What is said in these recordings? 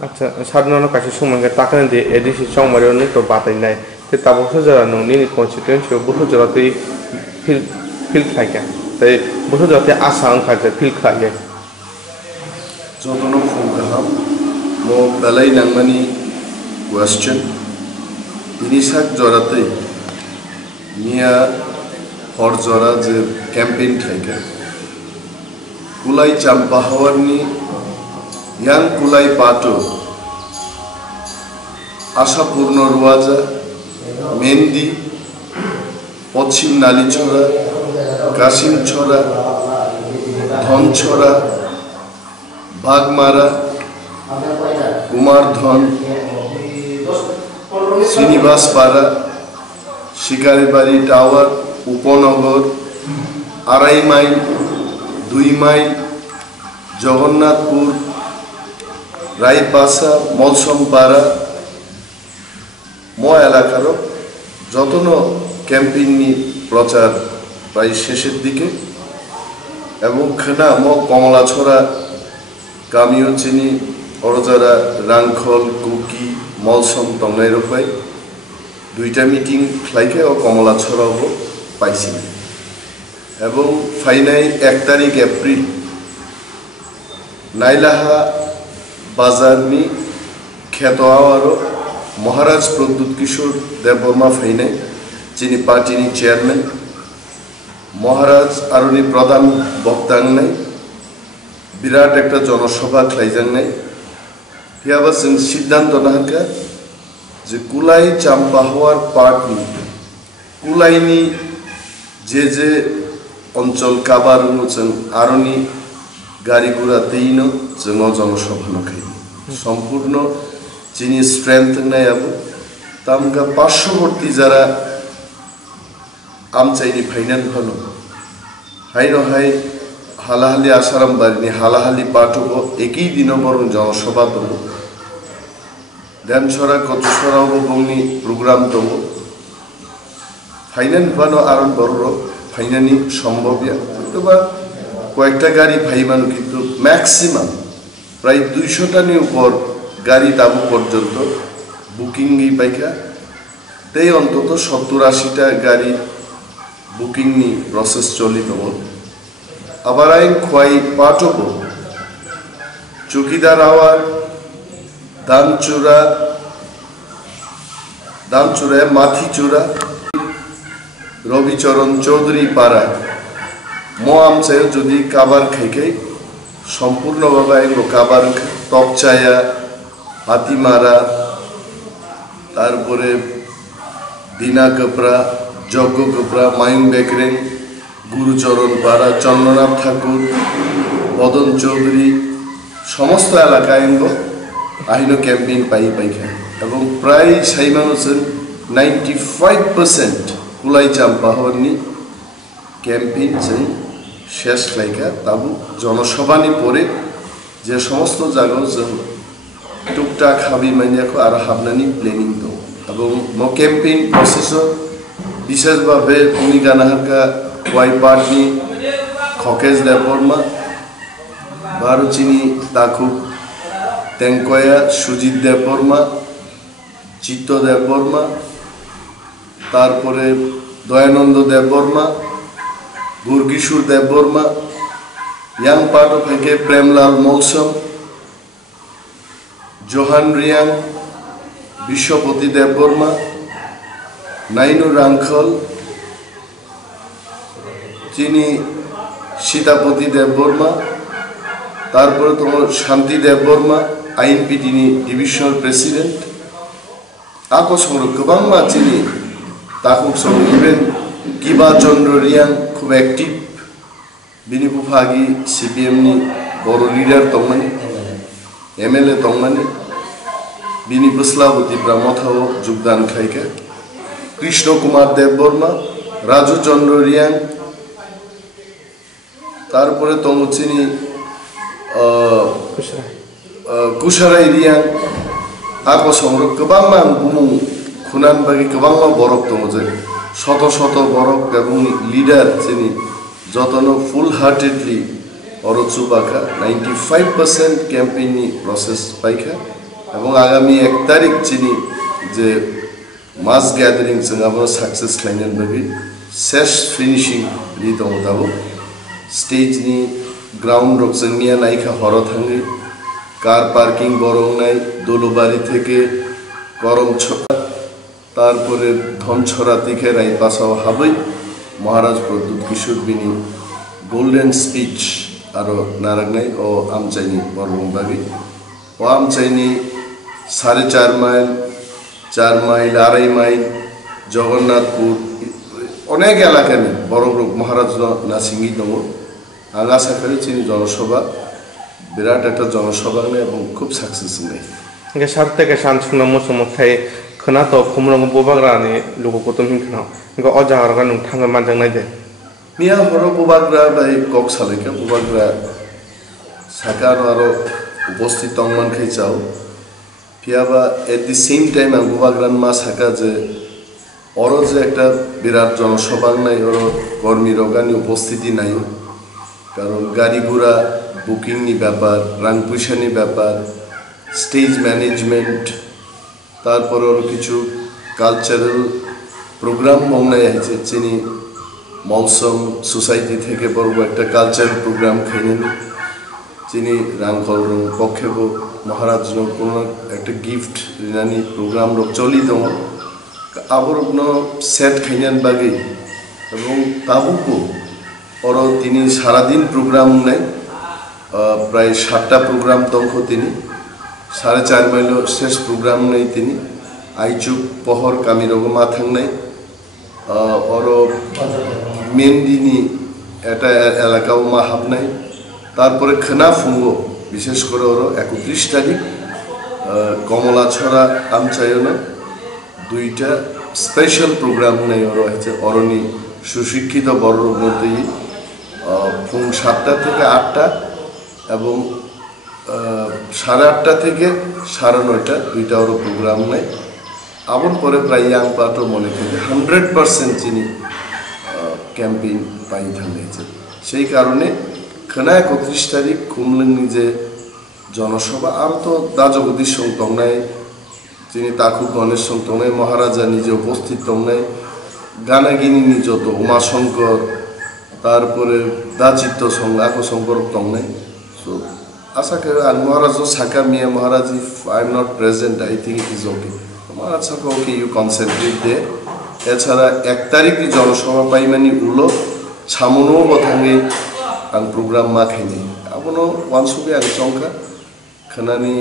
আচ্ছা সাধারণ কাছে সময় তাকান যে এডিসি সময় অনেক তো বাতাই নাই তে তাবসো যারা ননি কনস্টিটিউয়েন্সি বহু জরাতে ফিল ফিল খাইকা তাই বহু জরাতে আশা আংখাজে ফিল খাইয়ে যতন ফুলগাহাম মো বেলাই নাংমানি কোয়েশ্চেন ইনিসাক জরাতে মিয়া হর জরা যে ক্যাম্পেইন খাইকা কুলাই চাম্পা হাওয়ারনি ইয়াং কুলাই পাটো আশাপূর্ণ রুয়াজা মেন্দি পশ্চিম নালিছড়া কাশিমছড়া ধনছড়া বাগমারা কুমারধন শ্রীনিবাসপাড়া শিকারিবাড়ি টাওয়ার উপনগর আড়াই মাইল 2 মাইল জগন্নাথপুর রায়পাশা মলসমপাড়া ম এলাকার যতন ক্যাম্পেইন প্রচার প্রায় শেষের দিকে এবং খানা ম কমলাছড়া গামিও চিনি অরজারা রাংখল কুকি মলসম তংনাই রূপাই 2টা মিটিং খাইকে ও কমলাছড়াও পাইছি এবং ফাইনাই 1 তারিখ এপ্রিল নাইলাহা বাজারনি খ্যাতওয়ার মহারাজ প্রদ্যুৎ কিশোর দেববর্মা ফাইনাই যিনি পার্টিনি চেয়ারম্যান মহারাজ আরনি প্রধান বক্তাং নাই বিরাট একটা জনসভা খাইজাং নাই হিয়াবা जों সিদ্ধান্ত নাহাকা যে কুলাই চাম্পা হওয়ার পার্টনি কুলাইনি যে অঞ্চল কাবার जों আরনি গাড়ি ঘোড়া তেইন जों জনসভা নখাই সম্পূর্ণ যিনি স্ট্রেংথ নাই আবু তামকা পার্শ্ববর্তী যারা আমচাইনি ফাইনাল ভালো হাইনো হাই হালাহালি আসারাম বাড়িনি হালাহালি পাঠব একই দিন বরং জনসভা দব দেমছড়া কতছড়াও বংনি প্রোগ্রাম দব ফাইনাল ভালো আরন বড় ফাইনালি সম্ভবয়া অথবা কয়েকটা গাড়ি ভাইমানো কিন্তু ম্যাক্সিমাম প্রায় 200টানি উপর গাড়ি তাবু পর্যন্ত বুকিংই পাইকা তাই অন্তত 70-80টা গাড়ি বুকিংনি প্রসেস চলিত আবার আইন খোয়াই পাঠব চৌকিদার আওয়ার দানচূড়া মাথিচূড়া রবিচরণ চৌধুরী পাড়া ম আমচায় যদি কাবার খাইকে সম্পূর্ণভাবে আইন কাবার তকচায়া হাতিমারা তারপরে দিনা কপড়া যজ্ঞ কপড়া মায়ুং বেকরেন গুরুচরণ পাড়া চন্দ্রনাথ ঠাকুর বদন চৌধুরী সমস্ত এলাকায় আহিন ক্যাম্পেইন পাইখা এবং প্রায় সাই মানুষের 95% কুলাই চাম্পা হওয়ারনি ক্যাম্পেইন শেষ লাইকা তাবু জনসভানি পরে যে সমস্ত জায়গা টুকটাক হাবি মাইনিয়াকে আর হাবনানি প্ল্যানিং দো এবং ম ক্যাম্পেইন প্রসেসর বিশেষভাবে ভূমিকা নাহারকা ওয়াই পার্টনি খকেশ দেববর্মা বারুচিনি দাখু তেঙ্কয়া সুজিত দেববর্মা চিত্ত দেববর্মা তারপরে দয়ানন্দ দেববর্মা গুরকিশোর দেববর্মা ইয়াং পার্ট থেকে প্রেমলাল মলসম জোহান রিয়াং বিশ্বপতি দেববর্মা নাইনু রাংখল যিনি সীতাপতি দেববর্মা তারপরে তোমার শান্তি দেববর্মা আইনপি তিনি ডিভিশনাল প্রেসিডেন্ট তাকে সঙ্গে গোबां যিনি তাকে সঙ্গে ইভেন কিবা চন্দ্র রিয়াং খুব অ্যাক্টিভ বিনি বুফাগি সিপিএমনি বড় লিডার তংমানি এমএলএ তংমানি বিনি বসলাবতী ব্রহ্মথাও যোগদান খাইকা কৃষ্ণ কুমার দেববর্মা রাজু চন্দ্র রিয়াং তারপরে তমচিনি কুশারাই রিয়াং আক সংগ্রহ गोबां बुमुं खुनान बागि गोबां बरफ दङ जे शत शत बरफ এবং লিডার যিনি যতন ফুল হার্টেডলি অরচুবাকা 95% ক্যাম্পেইননি প্রসেস পাইকা এবং আগামী 1 তারিখ চিনি যে মাস গ্যাদারিং जों आबो सक्सेस खालामनो बागै শেষ ফিনিশিং रि दङ दाबो स्टेजनि ग्राउन्ड रक जोंनिया नायखा हर थाङो कार पार्किं बरंनाय दलुबारि থেকে করমছড়া তারপরে ধনছড়া থেকে রায়পাসাও হাবই মহারাজ প্রদ্যুৎ কিশোর বিনি গোল্ডেন স্পিচ আরো নারাগনাই ও আমচাইনি বরং বাগি ও আমচাইনি 4.5 মাইল 4 মাইল 2.5 মাইল জগন্নাথপুর অনেক এলাকা নেই বড় বড় মহারাজ নাসিঙ্গি দङ आं आशा करी चिनी जनसभा बिराट एक जनसभा এবং খুব সাকসেস নেই गे सारते के सान सुनो मोसमो खाय खना तो खमरंग बोबाग्रानि लोगो कोतम हिंखना गे अजारगा नु थांगा मानजों नायदे मिया हरो बोबाग्रा बाय कक सालेके बोबाग्रा साकार आरो उपस्थित तंगमान खाय चाव पियाबा एट द सेम टाइम आं बोबाग्रान मा साका जे अरो जे একটা বিরাট জনসভা নাই অরো কর্মী রগানি উপস্থিতি নাই কারণ গাড়ি ঘোড়া বুকিং নি ব্যাপার রাং পয়সানি ব্যাপার স্টেজ ম্যানেজমেন্ট তারপর আরো কিছু কালচারাল প্রোগ্রাম বানাই আছে চিনি মৌসুম সোসাইটি থেকে বড় একটা কালচারাল প্রোগ্রাম খাইনেন চিনি রাংখলরং পক্ষেব মহারাজ কোন একটা গিফট রিনানি প্রোগ্রাম রক চলি দङ আবরগ্ন সেট খাইনান বাগै এবং তাবুকো और তিনি সারা দিন প্রোগ্রাম নাই প্রায় 7টা প্রোগ্রাম তংখ তিনি 4.5 মাইল শেষ প্রোগ্রাম নাই তিনি আইচুক পহর কামিরগ মাথাং নাই और মেন্দিনি এটা এলাকাও মা হাবনাই তারপরে খনা ফুঙ্গো বিশেষ করে ওর 31 তারিখ কমলাছড়া আমচায়না দুইটা স্পেশাল প্রোগ্রাম নাই ওর আছে অরনি সুশিক্ষিত বড় মধ্যে ফুং 7টা থেকে 8টা এবং 8:30 থেকে 9:30 দুইটা ওর প্রোগ্রাম নাই আপন পরে প্রায় ইয়াং পাটো মনে করে 100% চিনি ক্যাম্পেইন পাই থাকছে সেই কারণে খনা 31 তারিখ খুমলংনি যে জনসভা আর তো দাজগদীশ সংতংনাই চিনি তাকু গণেশ সংতংনাই মহারাজা নিজে উপস্থিত তংনাই গানাগিনী যত উমাশঙ্কর তারপরে দাচিত্ত সংলাক শঙ্কর তংনাই সো আশা করি আর মহারাজ সাকা মিয়া Maharaj if I am not present I think it is okay Maharaj সাকা ওকে ইউ কনসেন্ট্রেট দে এছাড়া 1 তারিখে জনসভা পাইমানি উলো ছামনো বথাঙ্গে আং প্রোগ্রাম মা খাইনি আপনো ওয়ানসুকে আং সংখ্যা খানানি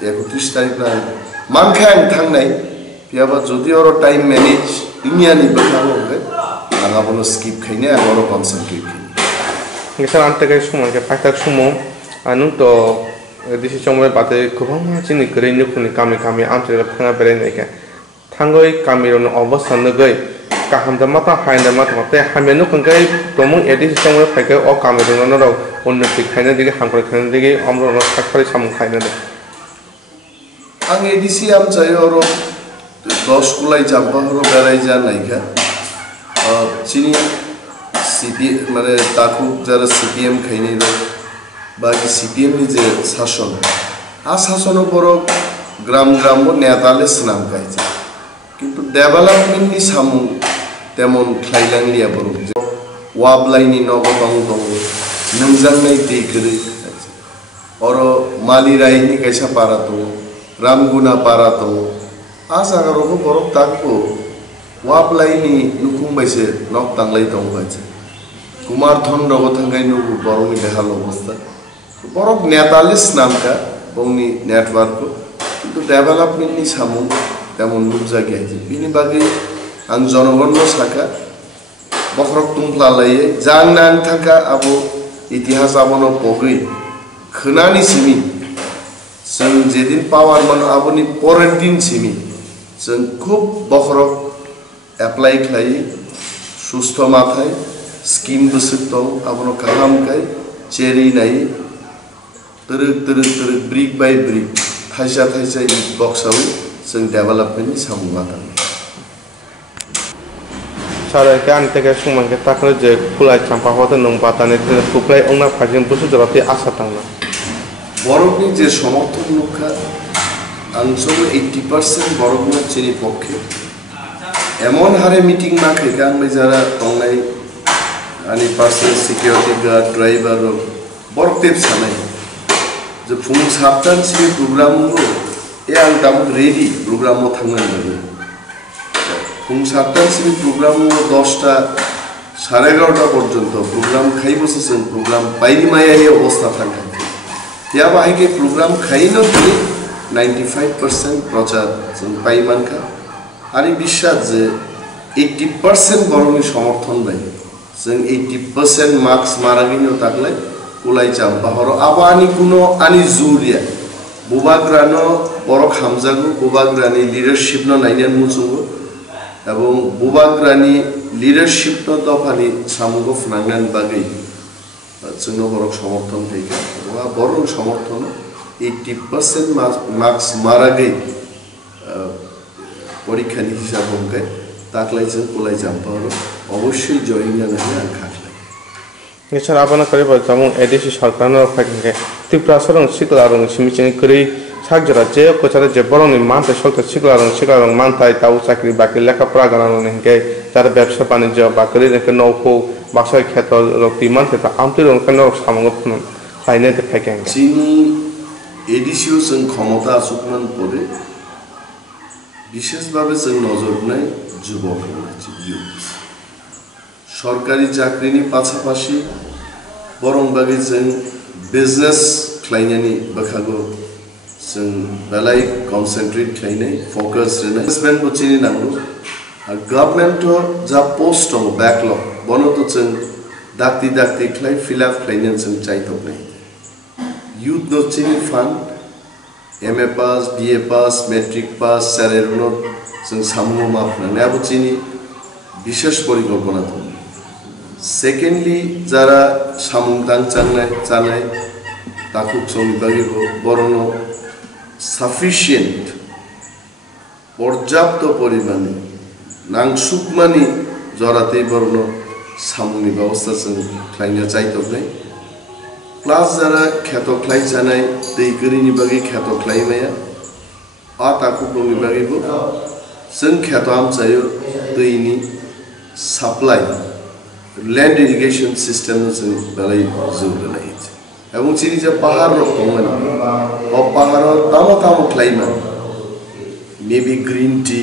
31 তারিখ না মানখাই আং থাংনাই পিয়াবা যদি ওর টাইম ম্যানেজ ইনিয়ানি বখাঙ্গে आं आपनो स्किप खाइने आं और कनसेंट्रेट गेसार आन्तेके समय के फाइटाक समय आनु तो दिसि समय बाते गोबां मानसिनि गरैनो खुनि गामि गामि आमचे थांगा बेरायनायके थांगै गामिरनो अवस्था नगै काहामदा माता हाइना माता माते हामेनु खंगै प्रमु एदिसि समय फाइके अ गामिरनो न उन्नति खाइने दिगे हांखर खाइने दिगे अमरो साखरि सामु खाइने आं एदिसि आमचाय और 10 कुलाई जाम्पा हरो बेराय जा नायका চিনি সিপিএম মানে তাকু যারা সিপিএম খাইনি বাকি সিপিএম নি যে শাসন আ শাসন বড় গ্রাম গ্রাম নেতালে স্নাম গাইছে কিন্তু ডেভেলপমেন্ট নি সামু তেমন খাইলাংলিয়া বড় ওয়াবলাইনি নগতং দং নংজাংনাই দেইকরে और মালি রাইনি কাইসা পারাতো রামগুনা পারাতো আ জাগারো বড় তাকু वापलाइनि नुकुमबाइसे नक तांगलाय दंबाइसे कुमार धन रगथांगाय नुगु बरंनि देहाल अवस्था बरक नेतालिस नामका बंनि नेटवर्क किन्तु डेभेलपमेन्टनि सामु तेमन नुजागि आइजे बिनि बागै आं जनगण साका बखरक तुमफ्लालायै जांनान थाका आबो इतिहास आबनो पगै खोनानि सिमि जों जेदिन पावार मन आबोनि परेर दिन सिमि जों खूब बखरक एप्लाई खाई सुस्थ माथाय स्कीम बसुत आपनो काम काई चेरी नाई तरक तरक तरक ब्रिक बाय ब्रिक थाइसा थाइसा बक्स आव जों डेभेलपमेन्टनि सामु माथा सारे कान तेके सुमन के ताखले जे खुलाय चांपा होते नों बाताने खुलाय ओंना फाजिन बुसु जराते आशा तांना बरकनि जे समर्थक लोखा आं सब 80% बरकनो चिनी पक्षे एमन हारे मीटिंग मा खैका आं जारा तंनाय आनी पर्सनल सिक्योरिटी गार्ड ड्राइवर बरक टेप सानाय जो फुं साप्तान सिनि प्रोग्राम ए आं दाबो रेडी प्रोग्राम थांनांगौ फुं साप्तान सिनि प्रोग्राम 10टा 11:30 पर्यन्त प्रोग्राम खाइबसो जों प्रोग्राम बायदि मायाय अवस्था थांगोन या बाहायके प्रोग्राम खाइनो 95% प्रचार जों पाइमानका आरो बिश्वास जे 80% बरंनि समर्थन बाय जों 80% मार्क्स मारागिनो ताकलाय कुलाय जाम्पाहर आबानि कुनो आनि जुरिया बुबाग्रानो बरक हामजागु बुबाग्रानि लिडारशिप न नायनान मुसुगु एवं बुबाग्रानि लिडारशिप न दफानि सामुगो फुनांनान बागै जोंनो बरक समर्थन थाइगा बा बरक समर्थन 80% मार्क्स मारागै परीक्षानि हिसाब होंगे ताकलाय जों कुलाय जाम्पाहर अवश्य जयिं जानो आं खाखलाय एछाड़ा आपना करिबा जामुं एडिसि सरकारनो फाइके त्रिपुरासरं सिकलारं सिमिचिनि करि सागजरा जे कोचारे जे बरंनि मानते सल्त सिकलारं मानताय ताउ चाकरि बाकि लेखा पढ़ा गानानो नेके जार व्यवसा बाणिज्य बाकरि नेके नौको बाक्साय क्षेत्र रक्ति मानते ता आमति रं कनो सामंग फुन फाइने ते फाइके चिनि एडिसिओ जों क्षमता सुकमान पदे विशेषভাবে जों नजर नाय যুবক youth सरकारी चाकरिनि पाछापाछि बरं बागै जों बिजनेस खालायनायनि बाखागो जों बेलाय कनसेन्ट्रेट खालायनाय फोकस रेनाय इनभेस्टमेन्ट बुचिनि नांगौ आरो गभर्नमेन्ट जा पोस्ट दं बैकलॉग बनोथ जों दाक्ति खालाय फिल अप खालायनो जों चाइथबनाय youth no chini fund MA pass BA pass metric pass sareruno जों सामु माफनानै आबो चिनि विशेष परिकल्पना दं सेकेंडली जरा सामुदां जानाय ताकुक समनि बागै बरनो साफिशिएंट पर्याप्त परिमाणे नांसुकमानि जराते बरनो सामुनि व्यवस्था जों खालायनो चाइथबनाय प्लास जरा खेतख्लाय जानाय दैगोरिनि बागै खेतख्लायनाया आ ताकुकनि बागैबो जों खेताम जायो दैनि सप्लाइ लैंड इरिगेशन सिस्टम जों बेलाय जौगानाय एवं चिनि जे पहाड़ दंमोन अ पहाड़ाव तामो climate maybe green tea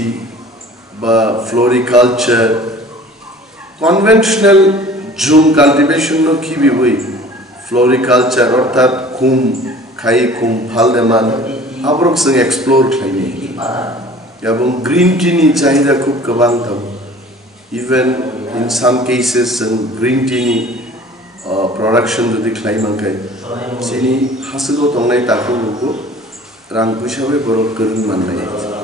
बा फ्लोरिकल्चर कन्वेंशनल जूम कल्टिवेशन नो की भी फ्लोरिकल्चर अर्थात खुम खाई खुम फालदेमान आब्रक जों एक्सप्लोर खालायनाय एवं ग्रीन टी नि चाहिदा खूब गोबां दं इवन इन सम केसेस जों ग्रीन टी नि प्रोडक्शन जुदि खालायमांखाय चिनि हासुगाव थांनाय ताखुखौ रां फैसाबो बरक गोरों माननाय